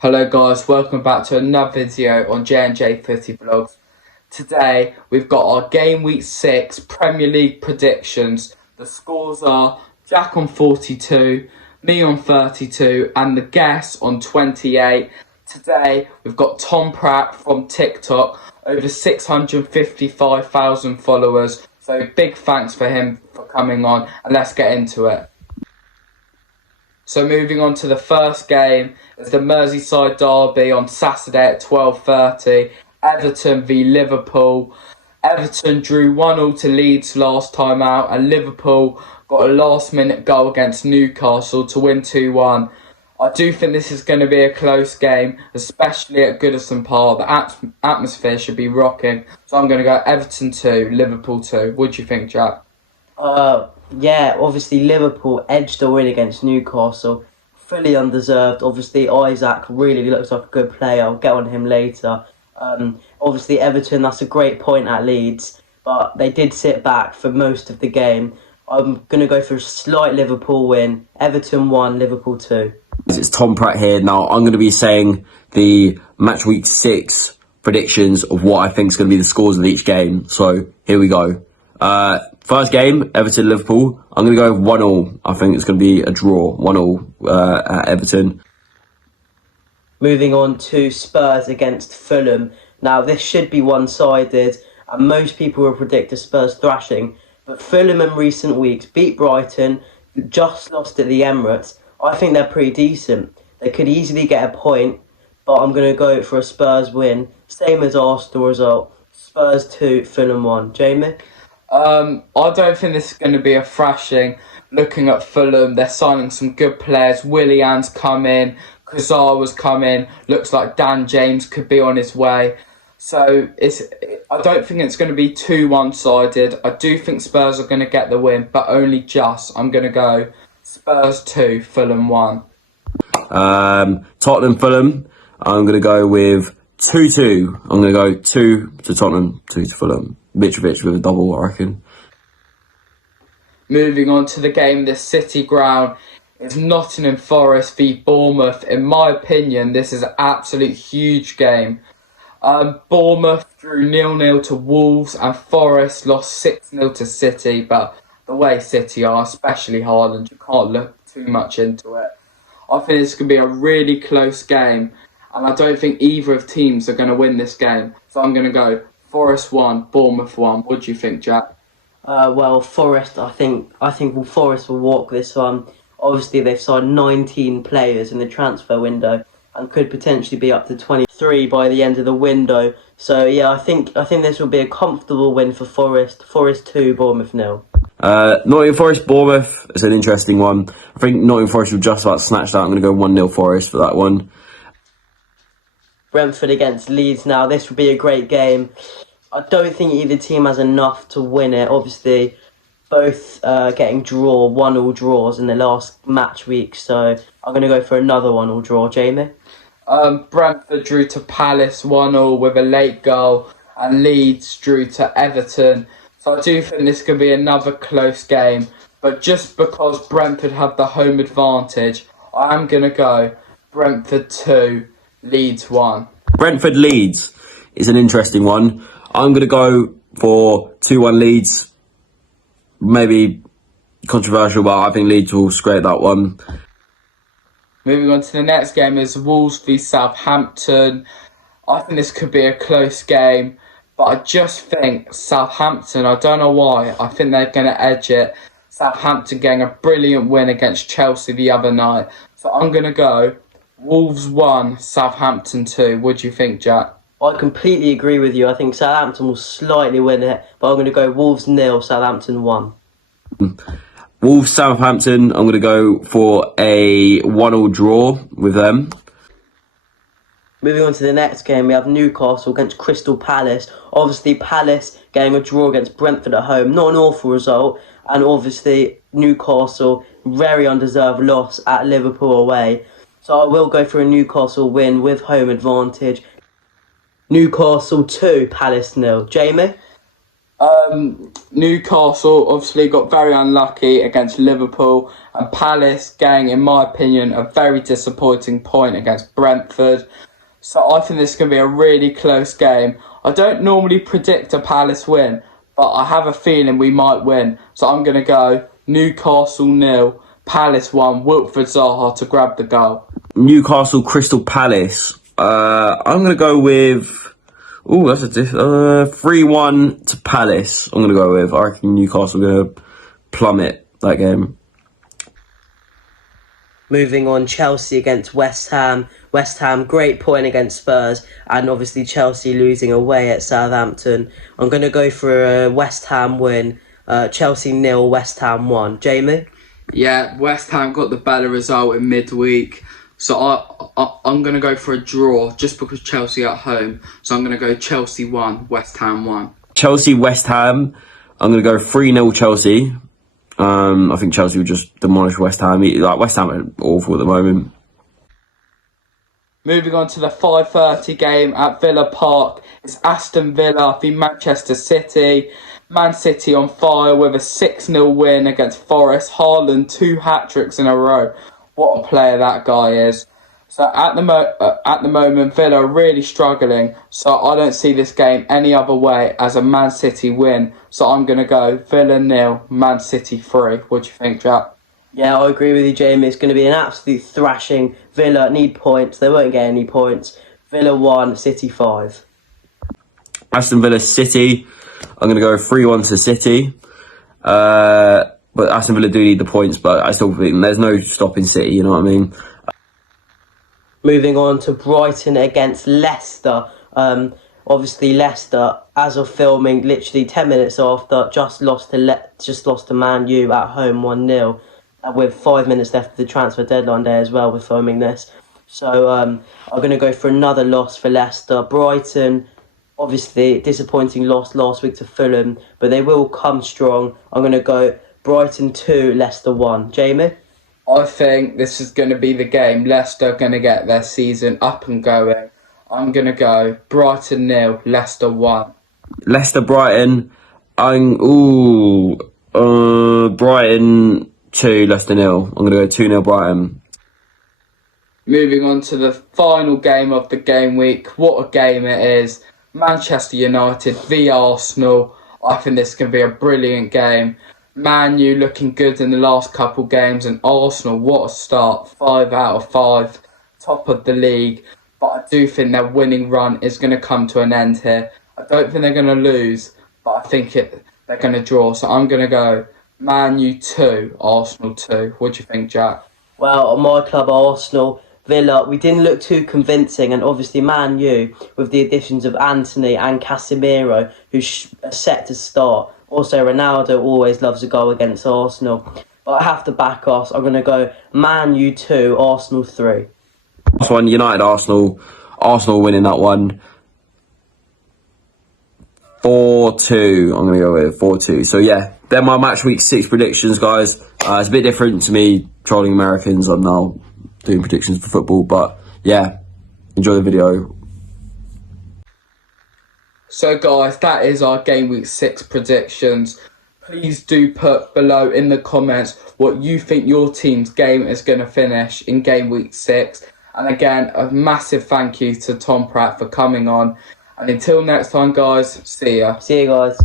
Hello guys, welcome back to another video on J&J Footy Vlogs. Today we've got our Game Week 6 Premier League predictions. The scores are Jack on 42, me on 32 and the guest on 28. Today we've got Tom Pratt from TikTok, over 655,000 followers. So big thanks for him for coming on, and let's get into it. So moving on to the first game is the Merseyside derby on Saturday at 12:30. Everton v Liverpool. Everton drew 1-1 to Leeds last time out, and Liverpool got a last-minute goal against Newcastle to win 2-1. I do think this is going to be a close game, especially at Goodison Park. The atmosphere should be rocking. So I'm going to go Everton 2, Liverpool 2. What do you think, Jack? Yeah, obviously Liverpool edged the win against Newcastle. Fully undeserved. Obviously Isaac really looks like a good player. I'll get on him later. Obviously Everton, that's a great point at Leeds, but they did sit back for most of the game. I'm going to go for a slight Liverpool win. Everton 1, Liverpool 2. It's Tom Pratt here. Now I'm going to be saying the match week 6 predictions of what I think is going to be the scores of each game. So here we go. First game, Everton-Liverpool. I'm going to go 1-1. I think it's going to be a draw, 1-1 at Everton. Moving on to Spurs against Fulham. Now, this should be one-sided, and most people will predict a Spurs thrashing. But Fulham in recent weeks beat Brighton, just lost at the Emirates. I think they're pretty decent. They could easily get a point, but I'm going to go for a Spurs win. Same as Arsenal result. Spurs 2, Fulham 1. Jamie? I don't think this is going to be a thrashing. Looking at Fulham, they're signing some good players. Willian's come in, Kazawa's come in. Looks like Dan James could be on his way. So I don't think it's going to be too one-sided. I do think Spurs are going to get the win, but only just. I'm going to go Spurs 2, Fulham 1. Tottenham-Fulham. I'm going to go with 2-2. I'm going to go 2 to Tottenham, 2 to Fulham. Mitrovic with a double, I reckon. Moving on to the game, the City ground is Nottingham Forest v Bournemouth. In my opinion, this is an absolute huge game. Bournemouth drew 0-0 to Wolves and Forest lost 6-0 to City. But the way City are, especially Haaland, you can't look too much into it. I think it's going to be a really close game, and I don't think either of teams are going to win this game. So I'm going to go Forest 1, Bournemouth 1. What do you think, Jack? Well, Forest, I think Forest will walk this one. Obviously, they've signed 19 players in the transfer window and could potentially be up to 23 by the end of the window. So, yeah, I think this will be a comfortable win for Forest. Forest 2, Bournemouth 0. Nottingham Forest, Bournemouth. It's an interesting one. I think Nottingham Forest will just about snatch that. I'm going to go 1-0 Forest for that one. Brentford against Leeds now. This would be a great game. I don't think either team has enough to win it. Obviously, both getting 1-1 draws in the last match week. So I'm going to go for another 1-1 draw. Jamie? Brentford drew to Palace 1-0 with a late goal, and Leeds drew to Everton. So I do think this could be another close game. But just because Brentford have the home advantage, I am going to go Brentford 2, Leeds 1. Brentford-Leeds is an interesting one. I'm going to go for 2-1 Leeds. Maybe controversial, but I think Leeds will scrape that one. Moving on to the next game is Wolves v Southampton. I think this could be a close game, but I just think Southampton, I don't know why, I think they're going to edge it. Southampton getting a brilliant win against Chelsea the other night. So I'm going to go Wolves 1, Southampton 2. What do you think, Jack? I completely agree with you. I think Southampton will slightly win it, but I'm going to go Wolves 0, Southampton 1. Wolves, Southampton. I'm going to go for a 1-1 draw with them. Moving on to the next game, we have Newcastle against Crystal Palace. Obviously, Palace getting a draw against Brentford at home. Not an awful result. And obviously, Newcastle, very undeserved loss at Liverpool away. So I will go for a Newcastle win with home advantage. Newcastle 2, Palace 0. Jamie? Newcastle obviously got very unlucky against Liverpool, and Palace getting, in my opinion, a very disappointing point against Brentford. So I think this is going to be a really close game. I don't normally predict a Palace win, but I have a feeling we might win. So I'm going to go Newcastle 0, Palace 1, Wilfred Zaha to grab the goal. Newcastle Crystal Palace. I'm going to go with... Oh, that's a 3-1 to Palace. I'm going to go with. I reckon Newcastle are going to plummet that game. Moving on, Chelsea against West Ham. West Ham, great point against Spurs, and obviously Chelsea losing away at Southampton. I'm going to go for a West Ham win. Chelsea 0, West Ham 1. Jamie? Yeah, West Ham got the better result in midweek. So I'm going to go for a draw just because Chelsea at home. So I'm going to go Chelsea 1, West Ham 1. Chelsea West Ham. I'm going to go 3-0 Chelsea. I think Chelsea will just demolish West Ham. Like, West Ham are awful at the moment. Moving on to the 5:30 game at Villa Park. It's Aston Villa v Manchester City. Man City on fire with a 6-0 win against Forest. Haaland 2 hat-tricks in a row. What a player that guy is. So at the moment, Villa are really struggling. So I don't see this game any other way as a Man City win. So I'm going to go Villa 0, Man City 3. What do you think, Jack? Yeah, I agree with you, Jamie. It's going to be an absolute thrashing. Villa need points. They won't get any points. Villa 1, City 5. Aston Villa City. I'm going to go 3-1 to City. But Aston Villa do need the points, but I still think there's no stopping City, you know what I mean? Moving on to Brighton against Leicester. Obviously Leicester, as of filming, literally 10 minutes after, just lost to Man U at home 1-0, with 5 minutes left of the transfer deadline day as well. We're filming this, so I'm going to go for another loss for Leicester. Brighton, obviously disappointing loss last week to Fulham, but they will come strong. I'm going to go Brighton 2, Leicester 1. Jamie? I think this is going to be the game. Leicester are going to get their season up and going. I'm going to go Brighton 0, Leicester 1. Leicester Brighton. Brighton 2, Leicester 0. I'm going to go 2-0 Brighton. Moving on to the final game of the game week. What a game it is. Manchester United v Arsenal. I think this can be a brilliant game. Man U looking good in the last couple games, and Arsenal, what a start. 5 out of 5. Top of the league. But I do think their winning run is going to come to an end here. I don't think they're going to lose, but I think they're going to draw. So I'm going to go Man U 2, Arsenal 2. What do you think, Jack? Well, my club, Arsenal, Villa, we didn't look too convincing, and obviously Man U, with the additions of Anthony and Casemiro, who's set to start. Also, Ronaldo always loves a goal against Arsenal. But I have to back us. I'm going to go Man U 2, Arsenal 3. Last one, United Arsenal. Arsenal winning that one 4-2. I'm going to go with 4-2. So yeah, they're my match week 6 predictions, guys. It's a bit different to me trolling Americans. I'm now doing predictions for football, but yeah, enjoy the video. So guys, that is our game week 6 predictions. Please do put below in the comments what you think your team's game is going to finish in game week 6. And again, a massive thank you to Tom Pratt for coming on. And until next time, guys, see ya. See you guys.